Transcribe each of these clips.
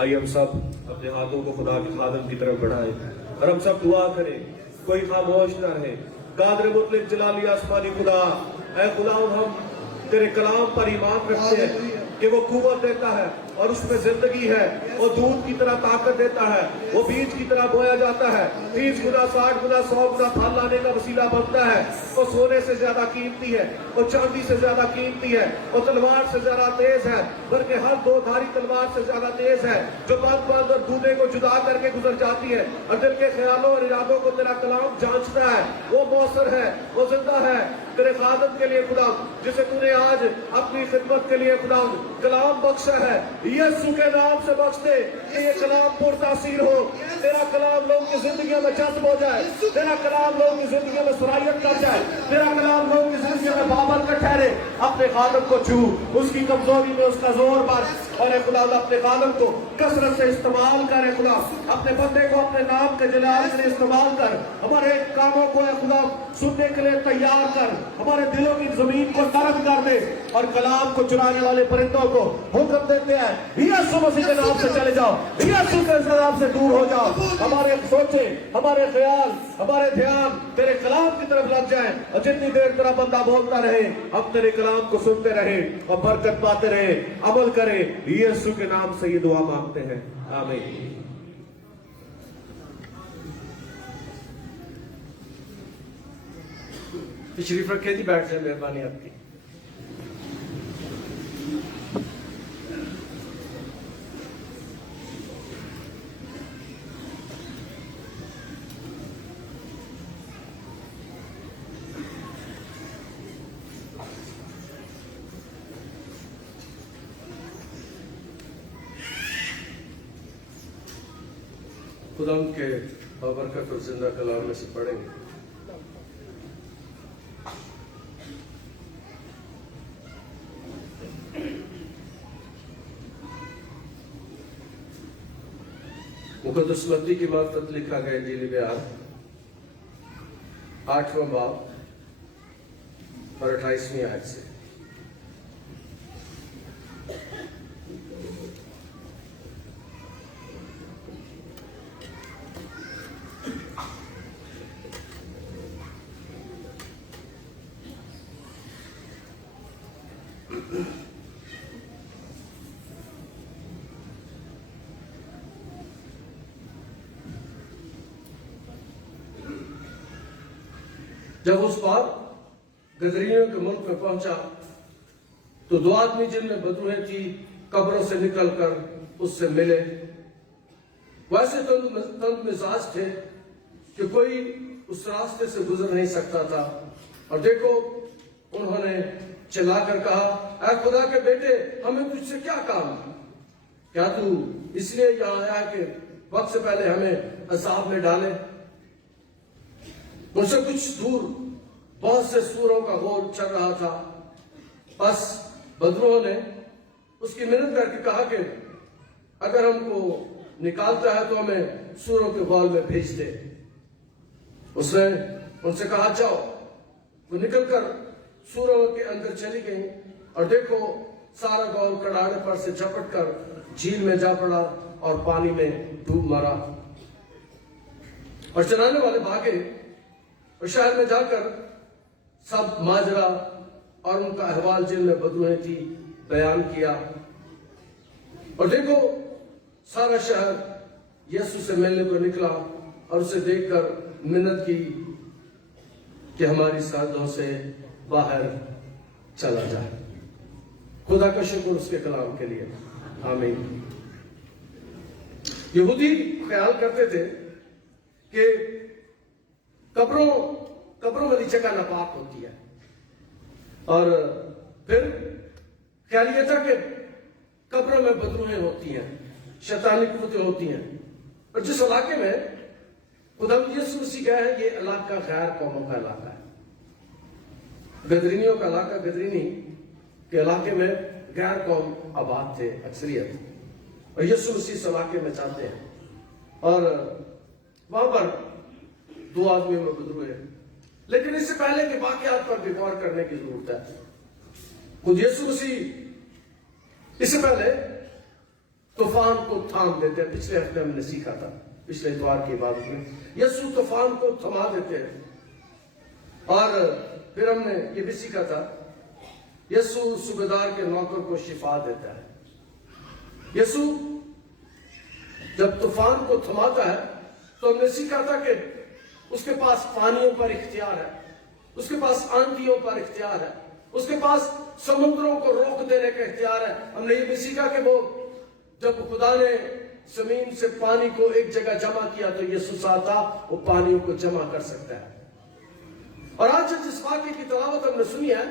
آئیے ہم سب اپنے ہاتھوں کو خدا کے خادم کی طرف بڑھائیں اور ہم سب دعا کریں، کوئی خاموش نہ رہے۔ قادر مطلق جلالی آسمانی خدا، اے خدا ہم تیرے کلام پر ایمان رکھتے ہیں کہ وہ قوت دیتا ہے اور اس میں زندگی ہے، وہ دودھ کی طرح طاقت دیتا ہے، وہ بیج کی طرح بویا جاتا ہے، 30 گنا 60 گنا 100 گنا پھل لانے کا وسیلہ بنتا ہے۔ وہ سونے سے زیادہ قیمتی ہے، وہ چاندی سے زیادہ قیمتی ہے، وہ تلوار سے زیادہ تیز ہے، بلکہ ہر دو دھاری تلوار سے زیادہ تیز ہے، جو بند اور دودے کو جدا کر کے گزر جاتی ہے اور دل کے خیالوں اور ارادوں کو تیرا کلام جانچتا ہے۔ وہ موثر ہے، وہ زندہ ہے تیرے خادم کے لیے خدا، جسے تو نے آج اپنی خدمت کے لیے خدا کلام بخشا ہے۔ یسوع کے نام سے بخش دے کہ یہ کلام پر تاثیر ہو، تیرا کلام لوگوں کی زندگیوں میں جذب ہو جائے، تیرا کلام لوگوں کی زندگیوں میں صلاحیت کر جائے، تیرا کلام لوگوں کی زندگیوں میں بابرکت ٹھہرے۔ اپنے خادم کو چھو، اس کی کمزوری میں اس کا زور بڑھ، اور اے خدا اپنے خادم کو کثرت سے استعمال کر، اے خدا اپنے بندے کو اپنے نام کے جلال کے لیے استعمال کر، ہمارے کاموں کو اے خدا سننے کے لیے تیار کر، ہمارے دلوں کی زمین کو نرم کر دے، اور کلام کو چرانے والے پرندوں کو حکم دیتے ہیں یسوع مسیح کے نام سے چلے جاؤ، یسوع کے نام سے دور ہو جاؤ۔ ہمارے سوچے، ہمارے خیال، ہمارے دھیان تیرے کلام کی طرف لگ جائیں، اور جتنی دیر تیرا بندہ بولتا رہے ہم تیرے کلام کو سنتے رہے اور برکت پاتے رہے، عمل کرے۔ یسوع کے نام سے یہ دعا مانگتے ہیں، آمین۔ تشریف رکھیں جی، بیٹھ جائیں، مہربانی آپ کی۔ خدا ان کے بابرکت اور زندہ کلام میں سے پڑھیں گے۔ مقدس متی کی معرفت لکھا گیا انجیل بیان 8واں باب اور 28ویں آیت سے۔ جب اس بار گدریوں کے ملک میں پہنچا تو 2 آدمی جن میں بدروہیں تھی قبروں سے نکل کر اس سے ملے۔ وہ ایسے تند مزاج تھے کہ کوئی اس راستے سے گزر نہیں سکتا تھا، اور دیکھو انہوں نے چلا کر کہا، اے خدا کے بیٹے، ہمیں تجھ سے کیا کام؟ کیا تو اس لیے یہاں آیا کہ وقت سے پہلے ہمیں عذاب میں ڈالے؟ ان سے کچھ دور بہت سے سوروں کا غول چل رہا تھا۔ بس بدروہوں نے اس کی منت کر کے کہا کہ اگر ہم کو نکالتا ہے تو ہمیں سوروں کے غول میں بھیج دے۔ اس نے ان سے کہا، جاؤ۔ وہ نکل کر سوروں کے اندر چلی گئیں، اور دیکھو سارا غول کڑاڑے پر سے جھپٹ کر جھیل میں جا پڑا اور پانی میں ڈوب مرا۔ اور چرانے والے بھاگے اور شہر میں جا کر سب ماجرا اور ان کا احوال جن میں بدروہیں تھی بیان کیا۔ اور دیکھو سارا شہر یسوع سے ملنے کو نکلا اور اسے دیکھ کر منت کی کہ ہماری سرحدوں سے باہر چلا جائے۔ خدا کا شکر اس کے کلام کے لیے، آمین۔ یہودی خیال کرتے تھے کہ قبروں والی جگہ ناپاک ہوتی ہے، اور پھر خیال یہ تھا کہ قبروں میں بدروہیں ہوتی ہیں، شیطانی قوتیں ہوتی ہیں۔ اور جس علاقے میں خدا یسوع مسیح گیا ہے، یہ علاقہ غیر قوموں کا علاقہ ہے۔ گدرینیوں کا علاقہ، گدرینی کے علاقے میں غیر قوم آباد تھے اکثریت، اور یسوع مسیح اس علاقے میں چاہتے ہیں، اور وہاں پر 2 آدمیوں میں بدروہیں ہیں۔ لیکن اس سے پہلے کے واقعات پر بھی غور کرنے کی ضرورت ہے۔ خود یسوع مسیح اس سے پہلے طوفان طوفان کو تھام دیتے ہیں. پچھلے ہفتے ہم نے سیکھا تھا, پچھلے اتوار کی عبادت میں, یسوع طوفان کو تھما دیتے ہیں. اور پھر ہم نے یہ بھی سیکھا تھا, یسوع صوبیدار کے نوکر کو شفا دیتا ہے. یسوع جب طوفان کو تھماتا ہے تو ہم نے سیکھا تھا کہ اس کے پاس پانیوں پر اختیار ہے, اس کے پاس آندھیوں پر اختیار ہے, اس کے پاس سمندروں کو روک دینے کا اختیار ہے. ہم نے یہ بھی سیکھا کہ وہ جب خدا نے زمین سے پانی کو ایک جگہ جمع کیا تو یسوع آتا وہ پانیوں کو جمع کر سکتا ہے. اور آج جس واقعے کی تلاوت ہم نے سنی ہے,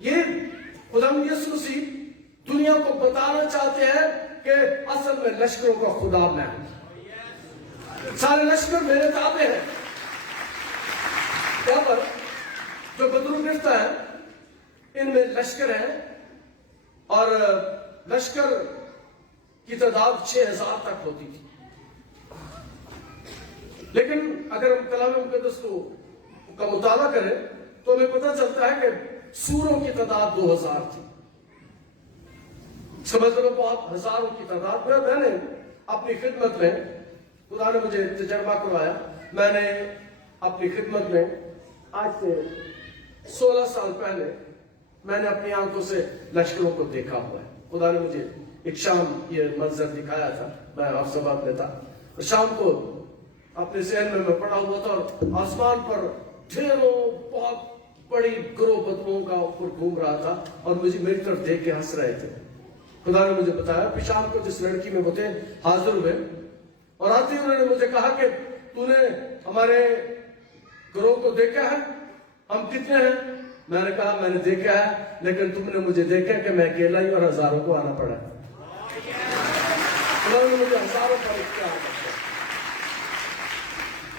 یہ خدا یسوع مسیح دنیا کو بتانا چاہتے ہیں کہ اصل میں لشکروں کا خدا میں ہوں. سارے لشکر میرے تابع ہیں. یہاں پر جو بدرو گرتا ہے ان میں لشکر ہیں, اور لشکر کی تعداد 6000 تک ہوتی تھی. لیکن اگر ہم کلام مقدس کا مطالعہ کریں تو ہمیں پتہ چلتا ہے کہ سوروں کی تعداد 2000 تھی. سمجھ لو بہت ہزاروں کی تعداد میں. میں نے اپنی خدمت میں, خدا نے مجھے تجربہ کروایا, میں نے اپنی خدمت میں آج سے 16 سال پہلے میں نے اپنی آنکھوں سے لشکروں کو دیکھا ہوا ہے. خدا نے مجھے ایک شام یہ منظر دکھایا تھا, میں آپ سبق میں تھا, اور شام کو اپنے ذہن میں پڑا ہوا تھا, اور آسمان پر ڈھیروں بہت بڑی گروہ بدبوؤں کا اوپر گھوم رہا تھا, اور مجھے میری طرف دیکھ کے ہنس رہے تھے. خدا نے مجھے بتایا کہ شام کو جس لڑکی میں وہ تھے حاضر ہوئے, اور آتے ہی انہوں نے مجھے کہا کہ تو نے ہمارے گروہ کو دیکھا ہے, ہم کتنے ہیں؟ میں نے کہا میں نے دیکھا ہے, لیکن تم نے مجھے دیکھا کہ میں اکیلا ہی اور ہزاروں کو آنا پڑا. خدا نے مجھے ہزاروں پر اختیار کیا.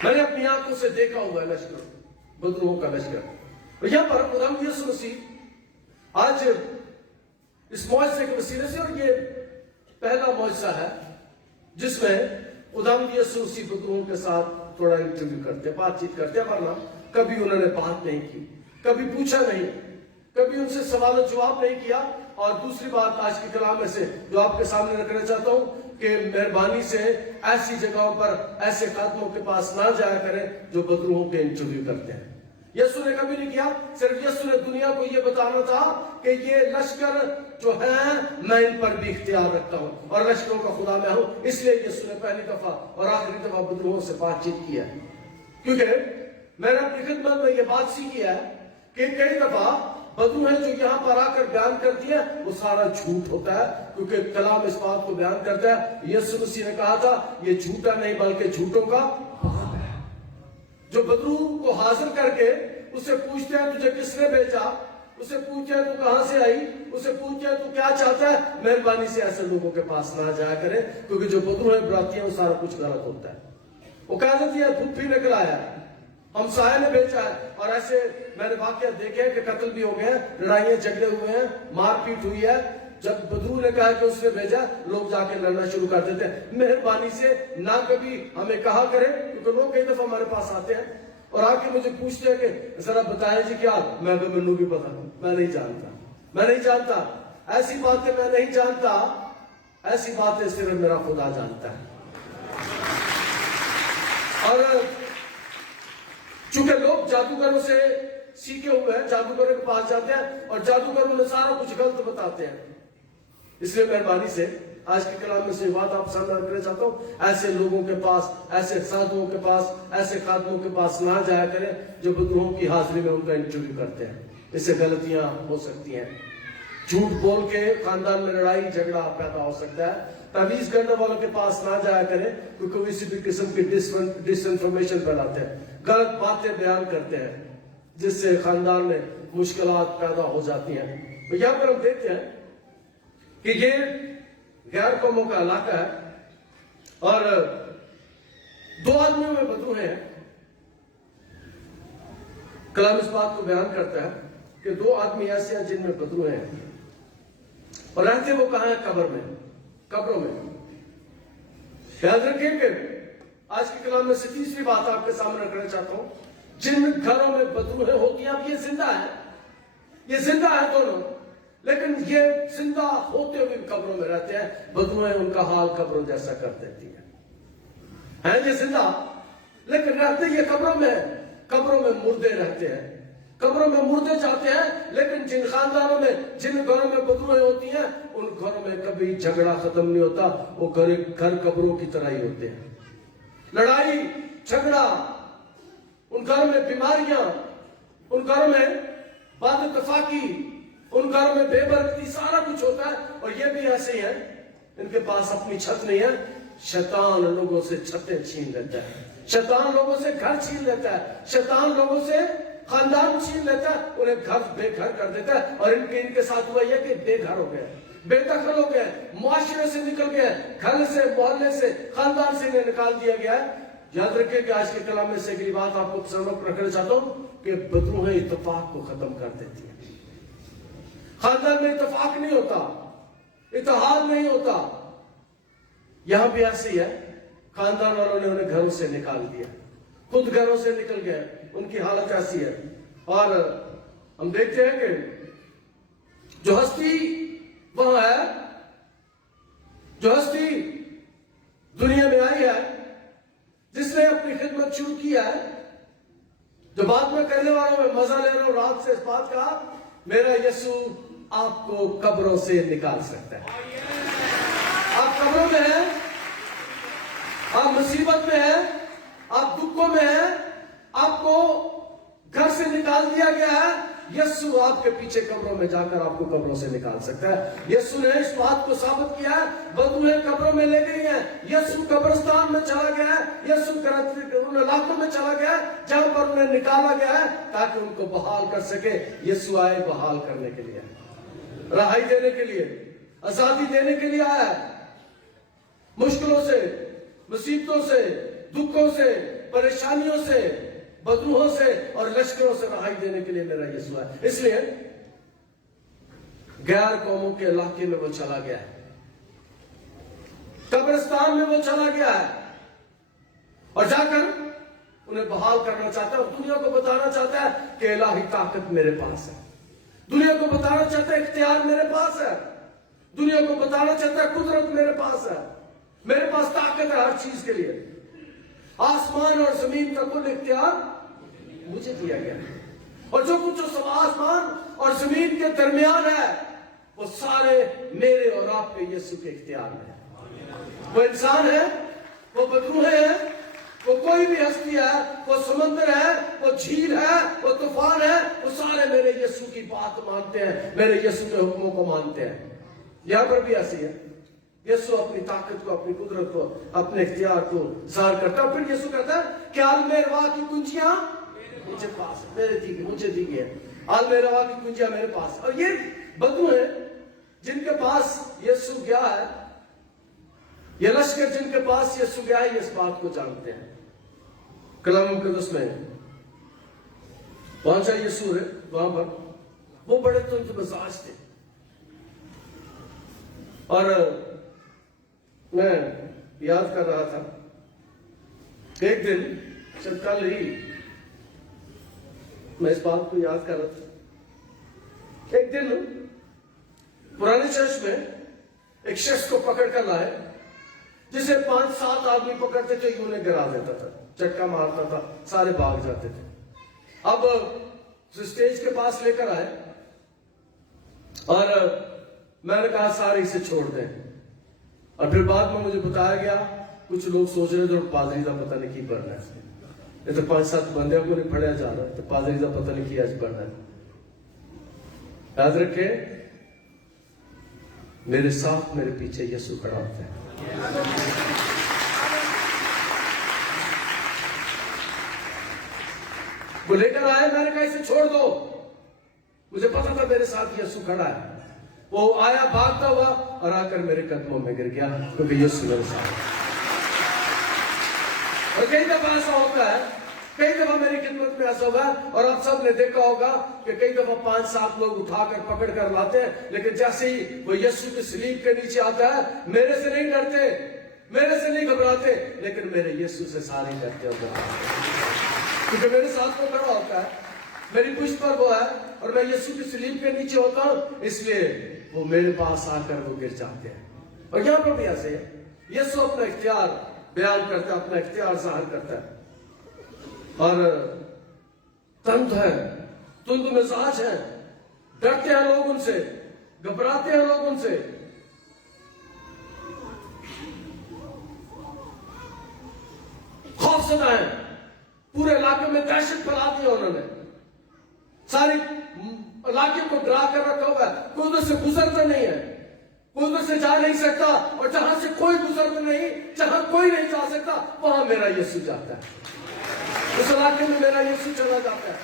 میں نے اپنی آنکھوں سے دیکھا ہوا ہے لشکر, بدروہوں کا لشکر. اور یہاں پر خدا یسوع مسیح آج اس معجزے کے وسیلے سے, اور یہ پہلا معجزہ ہے جس میں خدا یسوع مسیح بدروہوں کے ساتھ تھوڑا انٹرویو کرتے, بات چیت کرتے, ورنہ کبھی انہوں نے بات نہیں کی, کبھی پوچھا نہیں, کبھی ان سے سوال و جواب نہیں کیا. اور دوسری بات آج کے کلام میں سے جو آپ کے سامنے رکھنا چاہتا ہوں کہ مہربانی سے ایسی جگہوں پر ایسے خادموں کے پاس نہ جایا کریں جو بدروہوں کے انٹرویو کرتے ہیں. یسوع نے کبھی نہیں کیا, صرف یسوع نے دنیا کو یہ بتانا تھا کہ یہ لشکر جو ہیں میں ان پر بھی اختیار رکھتا ہوں, اور لشکروں کا خدا میں ہوں. اس لیے یسوع نے پہلی دفعہ اور آخری دفعہ بدروہوں سے بات چیت کی ہے, کیونکہ میں نے اپنی خدمت میں یہ بات سیکھی ہے کہ کئی دفعہ بدو ہیں جو یہاں پر آ کر بیان کرتی ہے وہ سارا جھوٹ ہوتا ہے, کیونکہ کلام اس بات کو بیان کرتا ہے. یسوع مسیح نے کہا تھا یہ جھوٹا نہیں بلکہ جھوٹوں کا باپ ہے. جو بدو کو حاضر کر کے اسے پوچھتے ہیں تجھے کس نے بھیجا, اسے پوچھتے ہیں تو کہاں سے آئی, اسے پوچھتے ہیں تو کیا چاہتا ہے, مہربانی سے ایسے لوگوں کے پاس نہ جایا کرے, کیونکہ جو بدو ہیں براتی ہیں وہ سارا کچھ غلط ہوتا ہے. وہ کہہ دیتی ہے دودھ بھی نکل آیا, ہم سایہ نے بیچا ہے. اور ایسے میں نے واقعات دیکھے کہ قتل بھی ہو گئے ہیں, لڑائیاں جھگڑے ہوئے ہیں, مار پیٹ ہوئی ہے. جب بدرو نے کہا کہ اس نے بھیجا, لوگ جا کے لڑنا شروع کر دیتے ہیں. مہربانی سے نہ کبھی ہمیں کہا کرے, کیونکہ لوگ کئی دفعہ ہمارے پاس آتے ہیں اور آ کے مجھے پوچھتے ہیں کہ ذرا بتائیں جی کیا. میں کہ منو بھی پتا نہیں, میں نہیں جانتا, میں نہیں جانتا, ایسی باتیں میں نہیں جانتا, ایسی باتیں صرف میرا خدا جانتا ہے. اور چونکہ لوگ جادوگروں سے سیکھے ہوئے ہیں, جادوگروں کے پاس جاتے ہیں اور جادوگر انہیں سارا کچھ غلط بتاتے ہیں. اس لیے مہربانی سے آج کے کلام میں سے بات آپ سامنے رکھنا چاہتا ہوں, ایسے لوگوں کے پاس, ایسے سادھوؤں کے پاس, ایسے خادموں کے پاس نہ جایا کریں جو بدروہوں کی حاضری میں ان کا انٹرویو کرتے ہیں. اس سے غلطیاں ہو سکتی ہیں. جھوٹ بول کے خاندان میں لڑائی جھگڑا پیدا ہو سکتا ہے. تعویذ کرنے والوں کے پاس نہ جایا کریں, کیونکہ کسی بھی قسم کی ڈس انفارمیشن پھیلاتے ہیں, غلط باتیں بیان کرتے ہیں, جس سے خاندان میں مشکلات پیدا ہو جاتی ہیں. تو یہاں پر ہم دیکھتے ہیں کہ یہ غیر قوموں کا علاقہ ہے اور 2 آدمیوں میں بدو ہیں. کلام اس بات کو بیان کرتا ہے کہ 2 آدمی ایسے ہیں جن میں بدو ہیں, اور رہتے وہ کہاں ہیں؟ قبر میں, قبروں میں. یاد رکھیں کہ آج کے کلام میں سے تیسری بات آپ کے سامنے رکھنا چاہتا ہوں, جن گھروں میں بدروہیں ہوتی ہیں. اب یہ زندہ ہے, یہ زندہ ہے دونوں, لیکن یہ زندہ ہوتے ہوئے قبروں میں رہتے ہیں. بدروہیں ان کا حال قبروں جیسا کر دیتی ہیں یہ زندہ لیکن رہتے یہ قبروں میں. قبروں میں مردے رہتے ہیں, قبروں میں مردے جاتے ہیں. لیکن جن خاندانوں میں, جن گھروں میں بدروہیں ہوتی ہیں, ان گھروں میں کبھی جھگڑا ختم نہیں ہوتا. وہ گھر قبروں کی طرح ہی ہوتے ہیں. لڑائی جھگڑا, ان گھروں میں بیماریاں, ان گھروں میں بد اتفاقی, ان گھروں میں بے برکتی, سارا کچھ ہوتا ہے. اور یہ بھی ایسے ہی ہیں, ان کے پاس اپنی چھت نہیں ہے. شیطان لوگوں سے چھتیں چھین لیتا ہے, شیطان لوگوں سے گھر چھین لیتا ہے, شیطان لوگوں سے خاندان چھین لیتا ہے, انہیں گھر بے گھر کر دیتا ہے. اور ان کے ساتھ ہوا یہ کہ بے گھر ہو گئے, بے دخل ہو گئے, معاشرے سے نکل گئے, گھر سے, محلے سے, خاندان سے انہیں نکال دیا گیا ہے. یاد رکھیں کہ آج کے کلام میں سے اگلی بات آپ کو سبق رکھنا چاہتا ہوں کہ بدروہیں اتفاق کو ختم کر دیتی ہیں. خاندان میں اتفاق نہیں ہوتا, اتحاد نہیں ہوتا. یہاں بھی ایسے ہی ہے, خاندان والوں نے انہیں گھروں سے نکال دیا, خود گھروں سے نکل گئے. ان کی حالت ایسی ہے. اور ہم دیکھتے ہیں کہ جو ہستی وہاں ہے, جو ہستی دنیا میں آئی ہے, جس نے اپنی خدمت شروع کیا ہے, جو بات میں کرنے والوں میں مزہ لے رہا ہوں رات سے اس بات کا, میرا یسوع آپ کو قبروں سے نکال سکتا ہے. آپ قبروں میں ہیں, آپ مصیبت میں ہیں, آپ دکھوں میں ہیں, آپ کو گھر سے نکال دیا گیا ہے. یسوع آپ کے پیچھے قبروں میں جا کر آپ کو قبروں سے نکال سکتا ہے. یسوع نے اس بات کو ثابت کیا ہے. بدروہیں قبروں میں لے گئی ہیں, یسوع قبرستان میں چلا گیا ہے, یسوع ان علاقوں میں چلا گیا ہے جہاں پر انہیں نکالا گیا ہے تاکہ ان کو بحال کر سکے. یسوع آئے بحال کرنے کے لیے, رہائی دینے کے لیے, آزادی دینے کے لیے آیا ہے. مشکلوں سے, مصیبتوں سے, دکھوں سے, پریشانیوں سے, بدروہوں سے اور لشکروں سے رہائی دینے کے لیے میرا یسوع ہے. اس لیے غیر قوموں کے علاقے میں وہ چلا گیا ہے, قبرستان میں وہ چلا گیا ہے, اور جا کر انہیں بحال کرنا چاہتا ہے. اور دنیا کو بتانا چاہتا ہے کہ الہی طاقت میرے پاس ہے. دنیا کو بتانا چاہتا ہے اختیار میرے پاس ہے. دنیا کو بتانا چاہتا ہے قدرت میرے پاس ہے, میرے پاس طاقت ہے ہر چیز کے لیے. آسمان اور زمین کا کل اختیار مجھے دیا گیا ہے, اور جو کچھ اس آسمان اور زمین کے درمیان ہے وہ سارے میرے اور آپ کے یسوع کے اختیار میں ہے. وہ انسان ہے, وہ بدروہیں ہیں, وہ کوئی بھی ہستی ہے, وہ سمندر ہے, وہ جھیل ہے, وہ طوفان ہے, وہ سارے میرے یسوع کی بات مانتے ہیں, میرے یسوع کے حکموں کو مانتے ہیں. یہاں پر بھی ایسی ہے. یسوع اپنی طاقت کو, اپنی قدرت کو, اپنے اختیار کو ظاہر کرتا ہے. پھر یسوع کہتا ہے کہ عالم روا کی کنجیاں مجھے پاس ہے, مجھے دی گئی ہے. عالم روا کی کنجیاں میرے پاس. اور یہ بدروہیں جن کے پاس یسوع گیا ہے, یہ لشکر جن کے پاس یسوع گیا ہے, یہ اس بات کو جانتے ہیں. کلام مقدس میں پہنچا یسوع ہے وہاں پر, وہ بڑے تند مزاج تھے. اور میں یاد کر رہا تھا ایک دن, شاید کل ہی میں اس بات کو یاد کر رہا تھا. ایک دن پرانے چرچ میں ایک شخص کو پکڑ کر لائے جسے 5-7 آدمی پکڑتے تھے, انہیں گرا دیتا تھا, چٹکا مارتا تھا, سارے بھاگ جاتے تھے. اب اسٹیج کے پاس لے کر آئے اور میں نے کہا سارے اسے چھوڑ دیں. اور پھر بعد میں مجھے بتایا گیا کچھ لوگ سوچ رہے تھے پادری کا پتہ نہیں کی پڑھنا ہے, یہ تو 5-7 بندے کو نہیں پڑھیا جا رہا ہے, تو پادری کا پتہ نہیں کیا پڑھنا ہے. یاد رکھیں میرے ساتھ میرے پیچھے یسوع کھڑا ہوتا ہے. وہ لے کر آئے, میں نے کہا اسے چھوڑ دو, مجھے پتا تھا میرے ساتھ یسوع کھڑا ہے. وہ آیا بھاگتا ہوا اور آ کر میرے قدموں میں گر گیا کیونکہ یسوع میرے ساتھ ہے. اور کئی دفعہ ایسا ہوتا ہے, کئی دفعہ میری خدمت میں ایسا ہوا ہے, اور آپ سب نے دیکھا ہوگا کہ کئی دفعہ 5-7 لوگ اٹھا کر پکڑ کر لاتے ہیں, لیکن جیسے ہی وہ یسوع کی صلیب کے نیچے آتا ہے, میرے سے نہیں ڈرتے, میرے سے نہیں گھبراتے, لیکن میرے یسوع سے سارے ڈرتے ہوتے ہیں کیونکہ میرے ساتھ وہ کھڑا ہوتا ہے. میری پشت پر وہ ہے اور میں یسوع کی صلیب کے نیچے ہوتا ہوں، اس لیے وہ میرے پاس آ کر وہ گر جاتے ہیں۔ اور یہاں پر بھی ایسے ہے، یسوع اپنا اختیار بیان کرتا ہے، اپنا اختیار ظاہر کرتا ہے، اور تند ہے، تند مزاج ہے، ڈرتے ہیں لوگ ان سے، گھبراتے ہیں لوگ ان سے، خوف زدہ ہیں، پورے علاقے میں دہشت پھیلا دی ہے انہوں نے، سارے علاقے کو ڈرا کر رکھا ہوا ہے، کوئی ادھر سے گزرتا نہیں ہے، کوئی ادھر سے جا نہیں سکتا، اور جہاں سے کوئی گزرتا نہیں، جہاں کوئی نہیں جا سکتا، وہاں میرا یسوع جاتا ہے، اس علاقے میں میرا یسوع چلا جاتا ہے۔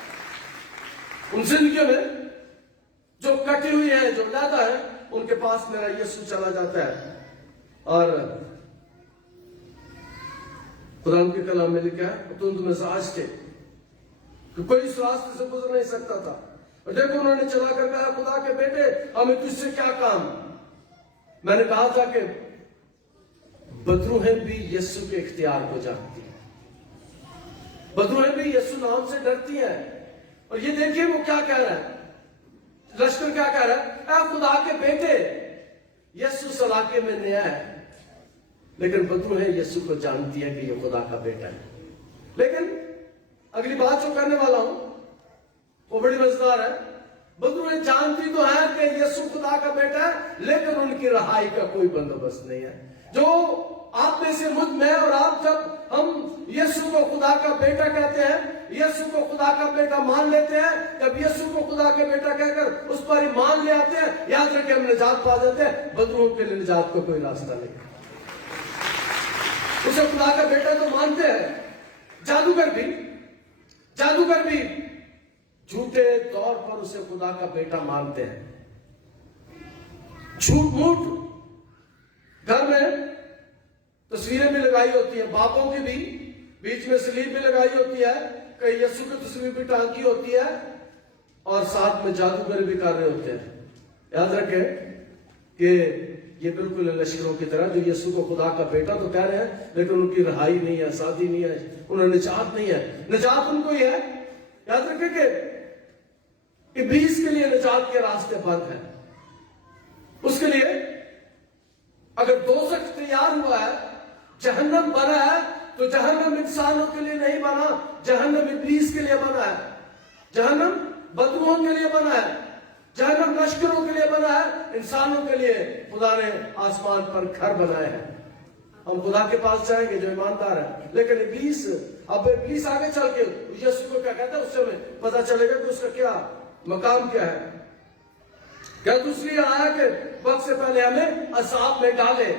ان زندگیوں میں جو کٹی ہوئی ہے، جو لادا ہے، ان کے پاس میرا یسوع چلا جاتا ہے۔ اور خدا ان کے کلام میں لکھا ہے تند مزاج تھے کہ کوئی اس راستے سے گزر نہیں سکتا تھا، اور دیکھو انہوں نے چلا کر کہا خدا کے بیٹے ہمیں تجھ سے کیا کام۔ میں نے کہا تھا کہ بدروہیں بھی یسوع کے اختیار کو جانتی ہیں، بدروہیں بھی یسوع نام سے ڈرتی ہیں۔ اور یہ دیکھیے وہ کیا کہہ رہا ہے، لشکر کیا کہہ رہا ہے، اے خدا کے بیٹے، یسوع اس علاقے میں نیا ہے، لیکن بدروہیں یسوع کو جانتی ہے کہ یہ خدا کا بیٹا ہے۔ لیکن اگلی بات جو کرنے والا ہوں وہ بڑی مزیدار ہے، بدروہیں جانتی تو ہے کہ یسوع خدا کا بیٹا ہے، لیکن ان کی رہائی کا کوئی بندوبست نہیں ہے۔ جو آپ میں سے مجھ میں اور آپ جب ہم یسوع کو خدا کا بیٹا کہتے ہیں، یسوع کو خدا کا بیٹا مان لیتے ہیں، جب یسوع کو خدا کا بیٹا کہہ کر اس پر ایمان لے آتے ہیں، یاد رکھیں ہم نجات پا جاتے ہیں۔ بدروہوں کے لیے نجات کا کوئی راستہ نہیں، اسے خدا کا بیٹا تو مانتے ہیں۔ جادوگر بھی جھوٹے طور پر اسے خدا کا بیٹا مانتے ہیں، جھوٹ موٹ گھر میں تصویریں بھی لگائی ہوتی ہیں، باپوں کی بھی بیچ میں صلیب بھی لگائی ہوتی ہے، کئی یسوع کی تصویر بھی ٹانکی ہوتی ہے، اور ساتھ میں جادوگر بھی کر رہے ہوتے ہیں۔ یاد رکھیں کہ یہ بالکل لشکروں کی طرح جو یسوع کو خدا کا بیٹا تو کہہ رہے ہیں، لیکن ان کی رہائی نہیں ہے، آزادی نہیں ہے، انہیں نجات نہیں ہے۔ نجات ان کو ہی ہے، یاد رکھیں کہ ابلیس کے لیے نجات کے راستے بند ہیں۔ اس کے لیے اگر دوزخ تیار ہوا ہے، جہنم بنا ہے، تو جہنم انسانوں کے لیے نہیں بنا، جہنم ابلیس کے لیے بنا ہے، جہنم بدروہوں کے لیے بنا ہے، جہنم لشکروں کے لیے بنا ہے، انسانوں کے لیے خدا نے آسمان پر گھر بنائے ہیں۔ ہم خدا کے پاس جائیں گے جو ایماندار ہے، لیکن ابلیس آگے چل کے یسوع کو کیا کہتا ہے، اس سے ہمیں پتا چلے گا کہ اس کا کیا مقام کیا ہے۔ کیا تو اس لیے آیا کہ وقت سے پہلے ہمیں عذاب میں ڈالے،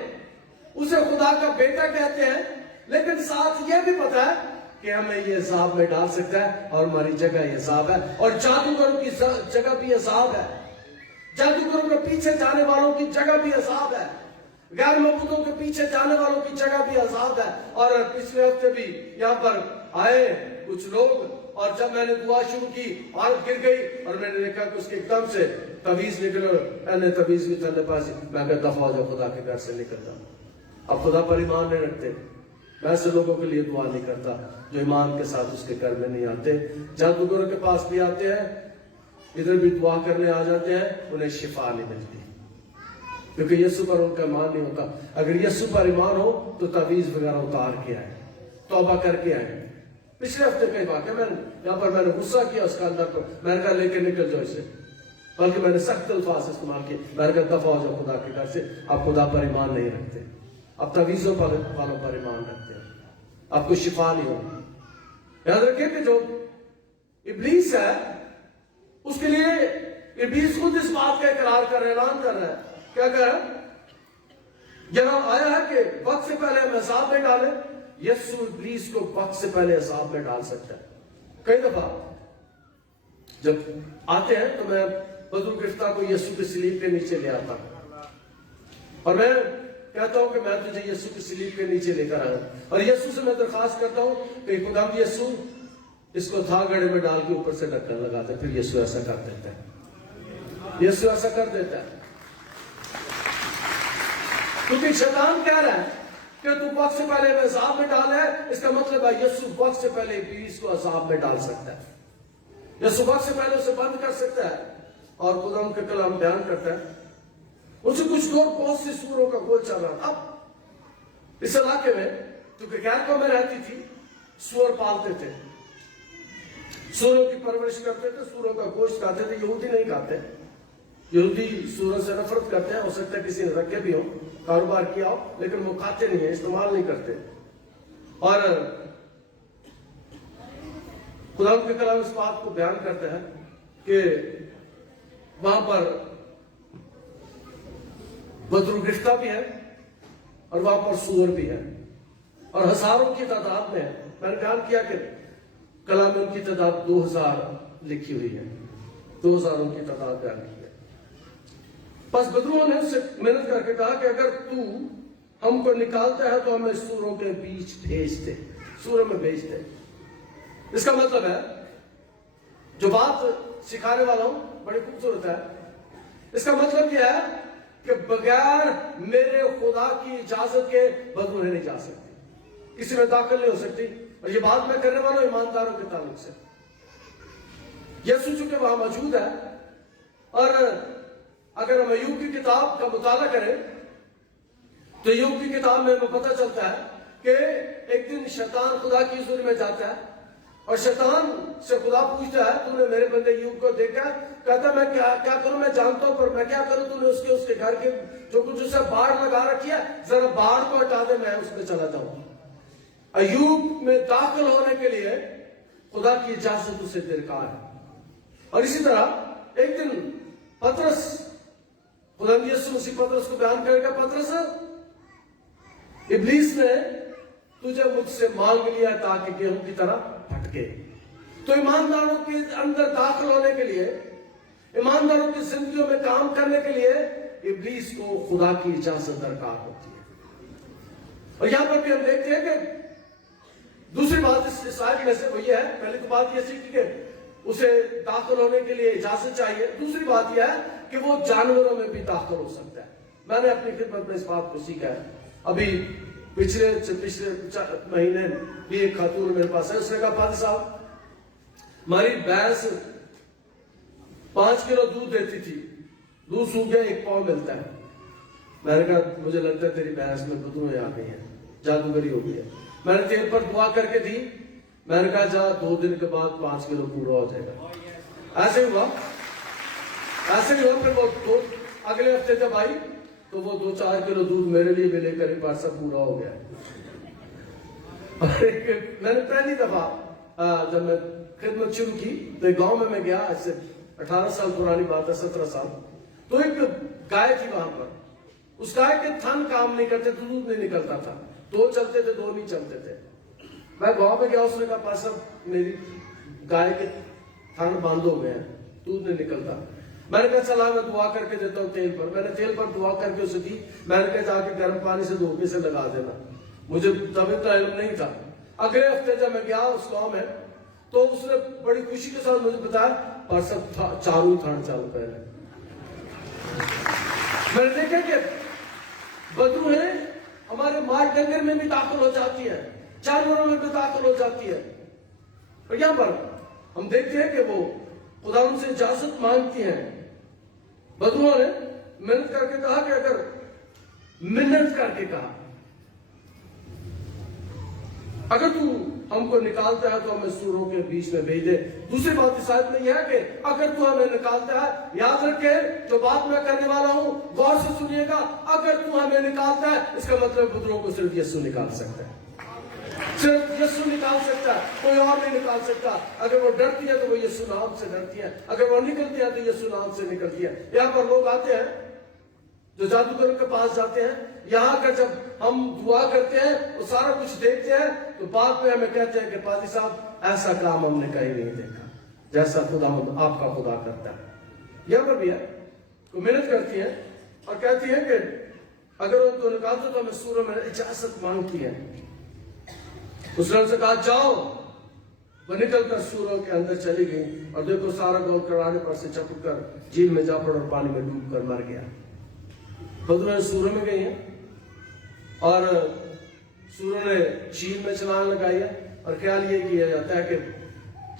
اسے خدا کا بیٹا کہتے ہیں، لیکن ساتھ یہ بھی پتا ہے کہ ہمیں یہ عذاب میں ڈال سکتا ہے، اور ہماری جگہ یہ عذاب ہے، اور جادوگروں کی جگہ بھی عذاب ہے، جادوگروں کے پیچھے جانے والوں کی جگہ بھی عذاب ہے، غیر معبودوں کے پیچھے جانے والوں کی جگہ بھی عذاب ہے۔ اور پچھلے ہفتے بھی یہاں پر آئے کچھ لوگ، اور جب میں نے دعا شروع کی عورت گر گئی، اور میں نے دیکھا کہ اس کے ایک دم سے تعویذ نکل، میں نے تعویذ بھی تھلے پاس، میں کہا دفعہ ہو جاؤ خدا کے گھر سے نکلتا۔ اب خدا پر ایمان نہیں رکھتے، میں ایسے لوگوں کے لیے دعا نہیں کرتا جو ایمان کے ساتھ اس کے گھر میں نہیں آتے۔ جادوگروں کے پاس بھی آتے ہیں، ادھر بھی دعا کرنے آ جاتے ہیں، انہیں شفا نہیں ملتی، کیونکہ یسوع پر ان کا ایمان نہیں ہوتا۔ اگر یسوع پر ایمان ہو تو تعویذ وغیرہ اتار کے آئے، توبہ کر کے آئے۔ پچھلے ہفتے کئی واقعہ یہاں پر میں نے غصہ کیا اس کا اندر پر، میں نے کہا لے کے نکل جاؤ اسے، بلکہ میں نے سخت الفاظ استعمال کیے، میں نے کہا دفعہ ہو جاؤ خدا کے گھر سے، آپ خدا پر ایمان نہیں رکھتے، آپ تعویذوں والوں پر ایمان رکھتے ہیں، آپ کو شفا نہیں ہوگی۔ یاد رکھیں کہ جو ابلیس ہے، اس کے لیے ابلیس خود اس بات کا اقرار کر رہا ہے، اعلان کر رہا ہے، کیا کہہ رہا ہے؟ یہاں آیا ہے کہ وقت سے پہلے ہم عذاب میں ڈالیں، یسوع ابلیس کو وقت سے پہلے عذاب میں ڈال سکتا ہے۔ کئی دفعہ جب آتے ہیں تو میں بدر گرفتہ کو یسوع کی صلیب کے نیچے لے آتا ہوں، اور میں کہتا ہوں کہ میں تجھے یسوع کی صلیب کے نیچے لے کر آیا ہوں، اور یسوع سے میں درخواست کرتا ہوں کہ خدا یسوع اس کو تھا گڑھے میں ڈال کے اوپر سے ڈھکن لگاتا ہے، پھر یسوع ایسا کر دیتا ہے، یسوع ایسا کر دیتا ہے، کیونکہ شیطان کہہ رہا ہے کہ تو وقت سے پہلے میں عذاب میں ڈال ہے، اس کا مطلب ہے یسوع وقت سے پہلے ابلیس کو عذاب میں ڈال سکتا ہے۔ یا صبح سے پہلے اسے بند کر سکتا ہے اور خدا ان کے کلام بیان کرتا ہے. ان سے کچھ دور بہت سی سوروں کا گول چل رہا تھا. اب اس علاقے میں کیونکہ غیر قومیں رہتی تھی، سور پالتے تھے، سوروں کی پرورش کرتے تھے، سوروں کا گوشت کھاتے تھے. یہودی نہیں کھاتے، یہودی سوروں سے نفرت کرتے ہیں. ہو سکتا ہے کسی نے رکھے بھی ہو، کاروبار کیا ہو، لیکن وہ کھاتے نہیں ہیں، استعمال نہیں کرتے. اور خدا کے کلام اس بات کو بیان کرتا ہے کہ وہاں پر بدر گشتہ بھی ہے اور وہاں پر سور بھی ہے اور ہزاروں کی تعداد میں ہے. میں نے بیان کیا کہ کلام میں ان کی تعداد 2000 لکھی ہوئی ہے، 2000 کی تعداد بیان کی ہے. بس بدروؤں نے اس سے محنت کر کے کہا کہ اگر تو ہم کو نکالتا ہے تو ہمیں سوروں کے بیچ بھیج دے، سوروں میں بھیج دے. اس کا مطلب ہے، جو بات سکھانے والا ہوں بڑی خوبصورت ہے، اس کا مطلب یہ ہے کہ بغیر میرے خدا کی اجازت کے بدرویں نہیں جا سکتی، کسی میں داخل نہیں ہو سکتی. اور یہ بات میں کرنے والا ہوں ایمانداروں کے تعلق سے. یسوع چونکہ وہاں موجود ہے، اور اگر ہم ایوب کی کتاب کا مطالعہ کریں تو ایوب کی کتاب میں ہمیں پتہ چلتا ہے کہ ایک دن شیطان خدا کی حضور میں جاتا ہے اور شیطان سے خدا پوچھتا ہے، تو نے میرے بندے ایوب کو دیکھا؟ کہتا ہے میں کیا کروں، میں جانتا ہوں پر میں کیا کروں، تو نے اس کے گھر کے جو کچھ اسے باڑ لگا رکھی ہے، ذرا باڑ کو ہٹا دے، میں اس میں چلا جاؤں. ایوب میں داخل ہونے کے لیے خدا کی اجازت اسے درکار ہے. اور اسی طرح ایک دن پطرس، خدا یسوع مسیح پطرس کو بیان کرے گا، پطرس ابلیس نے تجھے مجھ سے مانگ لیا تاکہ گیہوں کی طرح پھٹکے. تو ایمانداروں کے اندر داخل ہونے کے لیے، ایمانداروں کی زندگیوں میں کام کرنے کے لیے ابلیس کو خدا کی اجازت درکار ہوتی ہے. اور یہاں پر بھی ہم دیکھتے ہیں کہ دوسری بات اس آیت میں سے وہ یہ ہے، پہلی تو بات یہ سیکھی کہ اسے داخل ہونے کے لیے اجازت چاہیے. دوسری بات یہ ہے کہ وہ جانوروں میں بھی داخل ہو سکتا ہے. میں نے اپنی خدمت میں اس بات کو سیکھا ہے. ابھی پچھلے مہینے بھی ایک خاتون میرے پاس ہے، اس نے کہا فادر صاحب ہماری بھینس 5 کلو دودھ دیتی تھی، دودھ سوکھ گیا، 1 پاؤں ملتا ہے. میں نے کہا مجھے لگتا ہے تیری بھینس میں بدویں آ گئی ہیں، جادوگری ہو گئی ہے. میں نے تیل پر دعا کر کے دی. میں نے کہا جا 2 دن کے بعد 5 کلو پورا ہو جائے گا. ایسے ہی ہوا. پھر وہ اگلے ہفتے جب آئی تو وہ 2-4 کلو دودھ میرے لیے بھی لے کر ایک بار سب پورا ہو گیا. میں نے پہلی دفعہ جب میں خدمت شروع کی تو ایک گاؤں میں گیا، آج سے 18 سال پرانی بات ہے، 17 سال. تو ایک گائے تھی وہاں پر. اس گائے کے تھن کام نہیں کرتے، دودھ نہیں نکلتا تھا. 2 چلتے تھے، 2 نہیں چلتے تھے. میں گاؤں میں گیا، اس نے کہا پاس صاحب میری گائے کے تھن بند ہو گئے ہیں، دودھ نہیں نکلتا. میں نے کہا چلا میں دعا کر کے دیتا ہوں تیل پر. میں نے تیل پر دعا کر کے اسے دی. میں نے کہا جا کے گرم پانی سے دھوکے سے لگا دینا. مجھے تب اتنا علم نہیں تھا. اگلے ہفتے جب میں گیا اس گاؤں میں تو اس نے بڑی خوشی کے ساتھ مجھے بتایا پر سب چاروں تھن چالو کر رہے. میں نے دیکھا کہ بدروہیں ہمارے مال ڈنگر میں بھی داخل ہو جاتی ہے، جانوروں میں بھی داخل ہو جاتی ہے. اور یہاں پر ہم دیکھتے ہیں کہ وہ خدا ان سے اجازت مانگتی ہیں. بدروؤں نے محنت کر کے کہا کہ اگر منت کر کے کہا اگر تو ہم کو نکالتا ہے تو ہمیں سوروں کے بیچ میں بھیج دے. دوسری بات اس آیت میں یہ ہے کہ اگر تو ہمیں نکالتا ہے، یاد رکھے جو بات میں کرنے والا ہوں غور سے سنیے گا، اگر تو ہمیں نکالتا ہے اس کا مطلب بدروؤں کو صرف یسوع نکال سکتا ہے، صرف یسوع نکال سکتا ہے، کوئی اور نہیں نکال سکتا. اگر وہ ڈرتی ہے تو وہ یسوع نام سے ڈرتی ہے، اگر وہ نکلتی ہے تو یسوع نام سے نکلتی ہے. یہاں پر لوگ آتے ہیں جو جادوگروں کے پاس جاتے ہیں، یہاں کر جب ہم دعا کرتے ہیں وہ سارا کچھ دیکھتے ہیں تو بعد میں ہمیں کہتے ہیں کہ پادری صاحب ایسا کام ہم نے کہیں نہیں دیکھا جیسا خدا آپ کا خدا کرتا ہے. یہاں پر بھی ہے وہ محنت کرتی ہے اور کہتی ہے کہ اگر ان کو نکالتے تو ہمیں سوروں میں اجازت مانگتی ہے. اس نے کہا جاؤ. وہ نکل کر سوروں کے اندر چلی گئی اور دیکھو سارا گاؤں کرانے پر سے چپک کر جھیل میں جا پڑا اور پانی میں ڈوب کر مر گیا. بدرویں سوروں میں گئی ہیں اور سوروں نے جھیل میں چھلانگ لگائی ہے اور خیال یہ کیا جاتا ہے کہ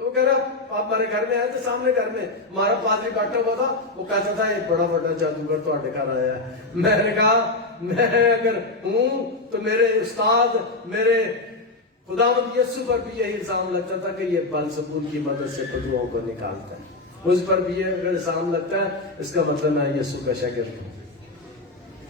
تو وہ کہہ رہا آپ ہمارے گھر میں آئے تھے, سامنے گھر میں ہمارا پادری بیٹھا ہوا تھا, وہ کہتا تھا ایک بڑا بڑا جادوگر تو آٹے گھر آیا ہے. میں نے کہا میں اگر ہوں تو میرے استاد میرے خداوند یسوع پر بھی یہی الزام لگتا تھا کہ یہ بلزبول کی مدد سے بدوؤں کو نکالتا ہے. اس پر بھی یہ اگر الزام لگتا ہے اس کا مطلب میں یسوع کا شاگرد ہوں.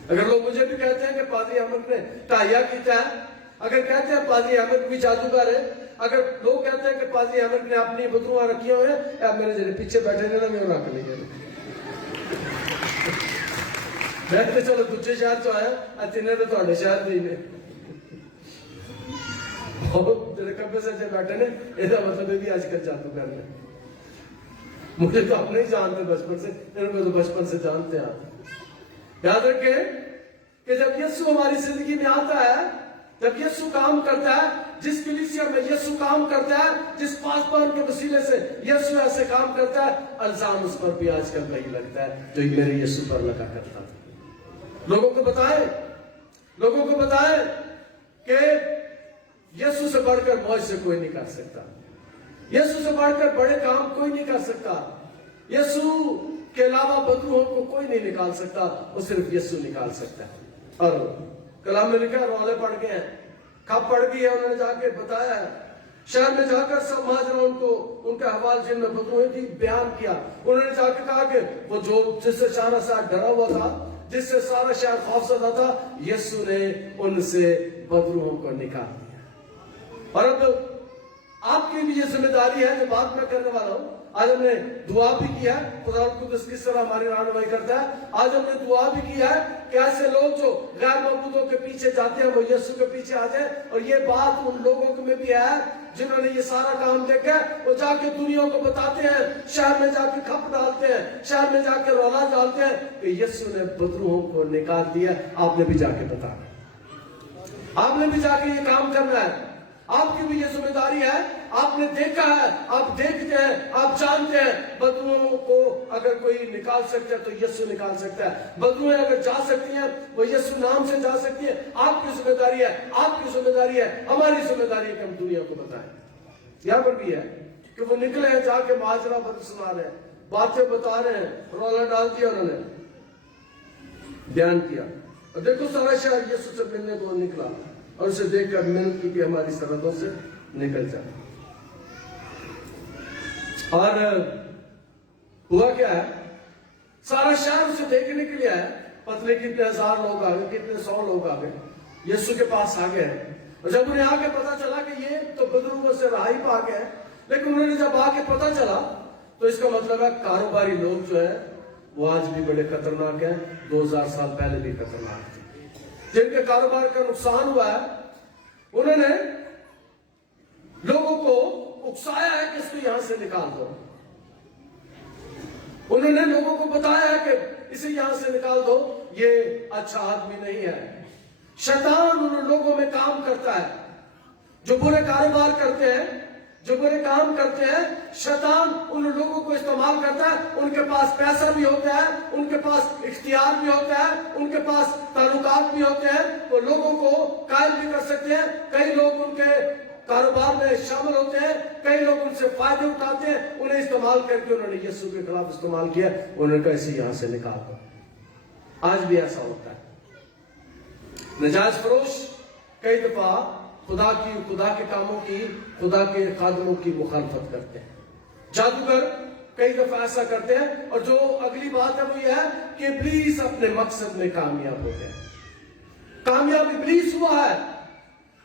اگر لوگ مجھے بھی کہتے ہیں کہ پادری احمد نے تاہیا کیتا ہے, اگر کہتے ہیں پادری احمد بھی جادوگر ہے, اگر لوگ کہتے ہیں کہ پادری احمد نے اپنی بدروہاں رکھی ہوئے ہیں, اب میرے جنہیں پیچھے بیٹھے ہیں نا میں انہوں رکھ لیں گے. بیٹھتے چلو دوسرے شہر تو آیا اتنے تو تھوڑے شہر بھی نے جنہیں کبے سے بیٹھے نے, یہ مطلب بھی آج کل جادوگر نے. مجھے تو آپ نہیں جانتے بچپن سے, انہوں کو تو بچپن سے جانتے ہیں. یاد رکھیں کہ جب یسوع ہماری زندگی میں آتا ہے, جب یسوع کام کرتا ہے, جس کلیسیا میں یسوع کام کرتا ہے, جس پاسبان کے وسیلے سے یسوع ایسے کام کرتا ہے, الزام اس پر بھی آج کل نہیں لگتا ہے جو میرے یسوع پر لگا کرتا تھا. لوگوں کو بتائیں کہ یسوع سے بڑھ کر موج سے کوئی نہیں کر سکتا, یسوع سے بڑھ کر بڑے کام کوئی نہیں کر سکتا, یسوع کے علاوہ بدروہوں کو کوئی نہیں نکال سکتا, وہ صرف یسوع نکال سکتا ہے. اور کلام میں لکھا رولے پڑ گئے ہیں, کب پڑ گئی ہے, انہوں نے جا کے بتایا ہے. شہر میں جا کر سب مہاجروں کو ان کے حوال جن میں بدروہیں تھی بیان کیا. انہوں نے جا کے کہا کہ وہ جو جس سے شہر ساتھ ڈرا ہوا تھا, جس سے سارا شہر خوف زدہ تھا, یسوع نے ان سے بدروہوں کو نکال دیا. اور اب آپ کی بھی یہ ذمہ داری ہے جو بات میں کرنے والا ہوں. آج ہم نے دعا بھی کیا ہے, خدا القدس کس طرح ہماری رہنمائی کرتا ہے. آج ہم نے دعا بھی کیا ہے کہ ایسے لوگ جو غیر معبودوں کے پیچھے جاتے ہیں وہ یسوع کے پیچھے آ جائیں. اور یہ بات ان لوگوں میں بھی ہے جنہوں نے یہ سارا کام دیکھا ہے, وہ جا کے دنیا کو بتاتے ہیں, شہر میں جا کے کھپ ڈالتے ہیں, شہر میں جا کے رولا ڈالتے ہیں کہ یسوع نے بدروہوں کو نکال دیا. آپ نے بھی جا کے بتانا, آپ نے بھی جا کے یہ کام کرنا ہے. آپ کی بھی یہ ذمہ داری ہے. آپ نے دیکھا ہے, آپ دیکھتے ہیں, آپ جانتے ہیں بدروہوں کو اگر کوئی نکال سکتا ہے تو یسوع نکال سکتا ہے. بدروہیں اگر جا سکتی ہیں وہ یسوع نام سے جا سکتی ہیں. آپ کی ذمہ داری ہے, آپ کی ذمہ داری ہے, ہماری ذمہ داری ہے کہ ہم دنیا کو بتائیں. یہاں پر بھی ہے کہ وہ نکلے ہیں, جا کے ماجرا بد سنا رہے ہیں, باتیں بتا رہے ہیں, رولا ڈال دیا انہوں نے, بیان کیا. اور دیکھو سارا شہر یسوع سے ملنے کو نکلا اور اسے دیکھ کر محنت کی کہ ہماری سرحدوں سے نکل جائے. اور ہوا کیا ہے, سارا شہر اسے دیکھنے کے لیے آیا. پتلے کتنے ہزار لوگ آ گئے, کتنے 100 لوگ آ گئے, یسوع کے پاس آ گئے. اور جب انہیں آ کے پتا چلا کہ یہ تو بدروہوں سے رہائی پا گئے, لیکن انہوں نے جب آ کے پتا چلا تو اس کا مطلب ہے کاروباری لوگ جو ہیں وہ آج بھی بڑے خطرناک ہیں, 2000 سال پہلے بھی خطرناک تھے. جن کے کاروبار کا نقصان ہوا ہے انہوں نے لوگوں کو اکسایا ہے کہ اس کو یہاں سے نکال دو. انہوں نے لوگوں کو بتایا ہے کہ اسے یہاں سے نکال دو, یہ اچھا آدمی نہیں ہے. شیطان ان لوگوں میں کام کرتا ہے جو برے کاروبار کرتے ہیں, جو برے کام کرتے ہیں. شیطان ان لوگوں کو استعمال کرتا ہے. ان کے پاس پیسہ بھی ہوتا ہے, ان کے پاس اختیار بھی ہوتا ہے, ان کے پاس تعلقات بھی ہوتے ہیں. وہ لوگوں کو قائل بھی کر سکتے ہیں. کئی لوگ ان کے کاروبار میں شامل ہوتے ہیں, کئی لوگ ان سے فائدے اٹھاتے ہیں. انہیں استعمال کر کے انہوں نے یسوع کے خلاف استعمال کیا. انہوں نے کہا اسے یہاں سے نکال دو. آج بھی ایسا ہوتا ہے. نجائز فروش کئی دفعہ خدا کے کاموں کی, خدا کے خادموں کی مخالفت کرتے ہیں. جادوگر کئی دفعہ ایسا کرتے ہیں. اور جو اگلی بات ہے وہ یہ ہے کہ ابلیس اپنے مقصد میں کامیاب ہو گیا. کامیاب ابلیس ہوا ہے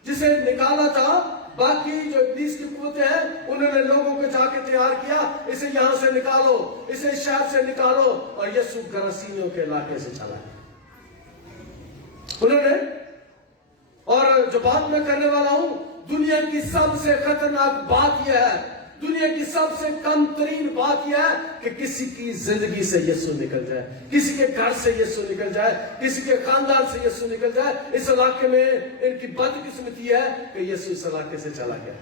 جسے نکالا تھا. باقی جو ابلیس کی قوتیں ہیں انہوں نے لوگوں کو جا کے تیار کیا, اسے یہاں سے نکالو, اسے شہر سے نکالو. اور یسوع گراسینیوں کے علاقے سے چلا ہے انہوں نے. اور جو بات میں کرنے والا ہوں, دنیا کی سب سے خطرناک بات یہ ہے, دنیا کی سب سے کم ترین بات یہ ہے کہ کسی کی زندگی سے یسوع نکل جائے, کسی کے گھر سے یسوع نکل جائے, کسی کے خاندان سے یسوع نکل جائے. اس علاقے میں ان کی بدقسمتی ہے کہ یسوع اس علاقے سے چلا گیا.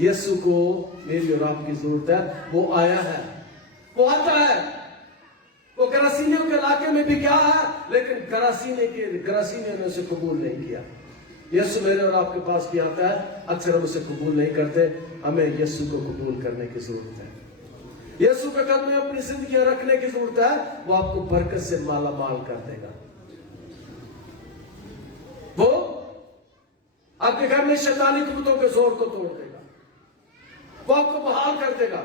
یسوع کو میری اور آپ کی ضرورت ہے. وہ آیا ہے, وہ آتا ہے. وہ گراسینیوں کے علاقے میں بھی گیا ہے, لیکن گراسینے نے اسے قبول نہیں کیا. یسو میرے اور آپ کے پاس بھی آتا ہے, اکثر ہم اسے قبول نہیں کرتے. ہمیں یسو کو قبول کرنے کی ضرورت ہے. یسو کے قدم میں اپنی زندگیاں رکھنے کی ضرورت ہے. وہ آپ کو برکت سے مالا مال کر دے گا. وہ آپ کے گھر میں شیطانی قوتوں کے زور کو توڑ دے گا. وہ آپ کو بحال کر دے گا.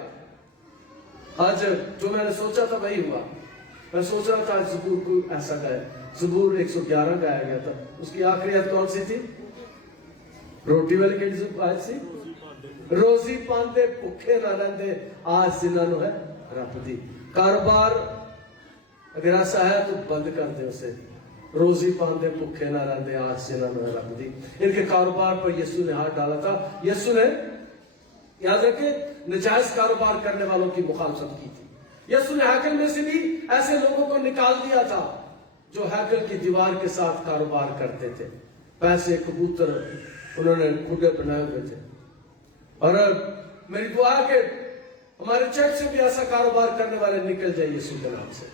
آج جو میں نے سوچا تھا وہی ہوا. میں سوچ رہا تھا آج زبور کو ایسا گایا. زبور 111 گایا گیا تھا. اس کی آخری آیت کون سی تھی؟ روٹی والی کیڑی آیت سی؟ روزی پاندے بھوکے نہ رہندے آج جنہاں نو ہے رب دی. کاروبار اگر ایسا ہے تو بند کر دے اسے. روزی پاندے بھوکے نہ رہندے آج جنہاں نو ہے رب دی. ان کے کاروبار پر یسوع نے ہاتھ ڈالا تھا. یسوع نے یاد رکھے نجائز کاروبار کرنے والوں کی مخالفت کی تھی. یسوع نے ہیکل میں سے بھی ایسے لوگوں کو نکال دیا تھا جو ہیکل کی دیوار کے ساتھ کاروبار کرتے تھے. پیسے, کبوتر انہوں نے کھڈے بنائے ہوئے تھے. اور میری دعا ہے کہ ہمارے چرچ سے بھی ایسا کاروبار کرنے والے نکل جائیں یسوع کے نام سے.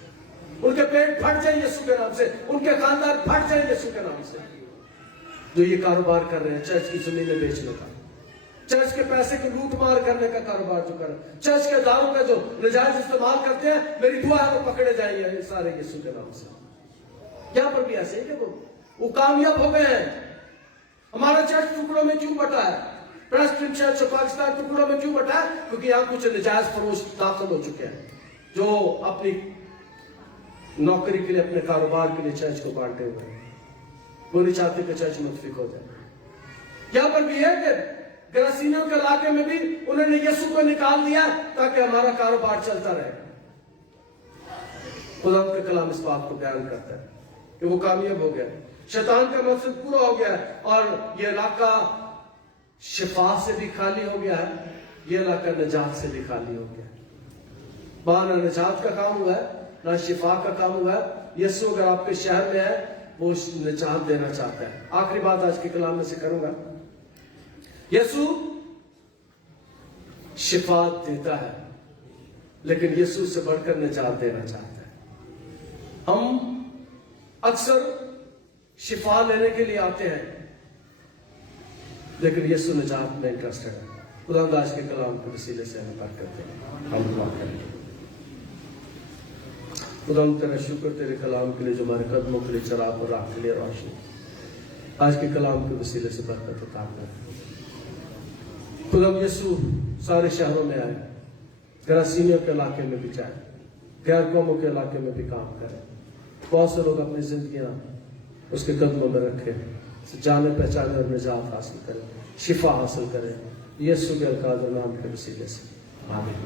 ان کے پیٹ پھٹ جائیں یسوع کے نام سے. ان کے خاندان پھٹ جائیں یسوع کے نام سے, جو یہ کاروبار کر رہے ہیں چرچ کی زمینیں بیچنے کا, چرچ کے پیسے کی لوٹ مار کرنے کا کاروبار جو کر رہے ہیں, چرچ کے داروں کا جو نجائز استعمال کرتے ہیں. میری دعا ہے وہ پکڑے جائیں گے سارے یسوع کے نام سے. یہاں پر بھی ایسے ہے کہ وہ کامیاب ہو گئے ہیں. ہمارا چرچ ٹکڑوں میں کیوں بٹا ہے؟ پریسٹن چرچ پاکستان ٹکڑوں میں کیوں بٹا ہے؟ کیونکہ یہاں کچھ نجائز فروش داخل ہو چکے ہیں جو اپنی نوکری کے لیے, اپنے کاروبار کے لیے چرچ کو بانٹے ہوئے ہیں. وہ نہیں چاہتے کہ چرچ متفق ہو جائے. یہاں پر بھی ہے کہ گراسینیوں کے علاقے میں بھی انہوں نے یسوع کو نکال دیا تاکہ ہمارا کاروبار چلتا رہے. خدا کا کلام اس بات کو بیان کرتا ہے کہ وہ کامیاب ہو گیا. شیطان کا مقصد پورا ہو گیا ہے اور یہ علاقہ شفا سے بھی خالی ہو گیا ہے. یہ علاقہ نجات سے بھی خالی ہو گیا ہے. وہاں نہ نجات کا کام ہوا ہے نہ شفا کا کام ہوا ہے. یسوع اگر آپ کے شہر میں ہے وہ نجات دینا چاہتا ہے. آخری بات آج کے کلام میں سے کروں گا. یسوع شفا دیتا ہے لیکن یسوع سے بڑھ کر نجات دینا چاہتا ہے. ہم اکثر شفا لینے کے لیے آتے ہیں لیکن یسوع نجات میں انٹرسٹڈ ہے. خدا آج کے کلام کے وسیلے سے ہمیں برکت دے. ہم دعا کریں. خدا تیرا شکر تیرے کلام کے لیے جو ہمارے قدموں کے لیے چراغ اور راہ کے لیے روشنی. آج کے کلام کے وسیلے سے برکت عطا کر. خدا یسوع سارے شہروں میں آئے, گراسینیوں کے علاقے میں بھی جائے, غیر قوموں کے علاقے میں بھی کام کرے. بہت سے لوگ اپنی زندگیاں اس کے قدموں میں رکھے, جانے پہچانے اور نجات حاصل کرے, شفا حاصل کرے. یسوع کے القادر نام کے وسیلے سے آمین.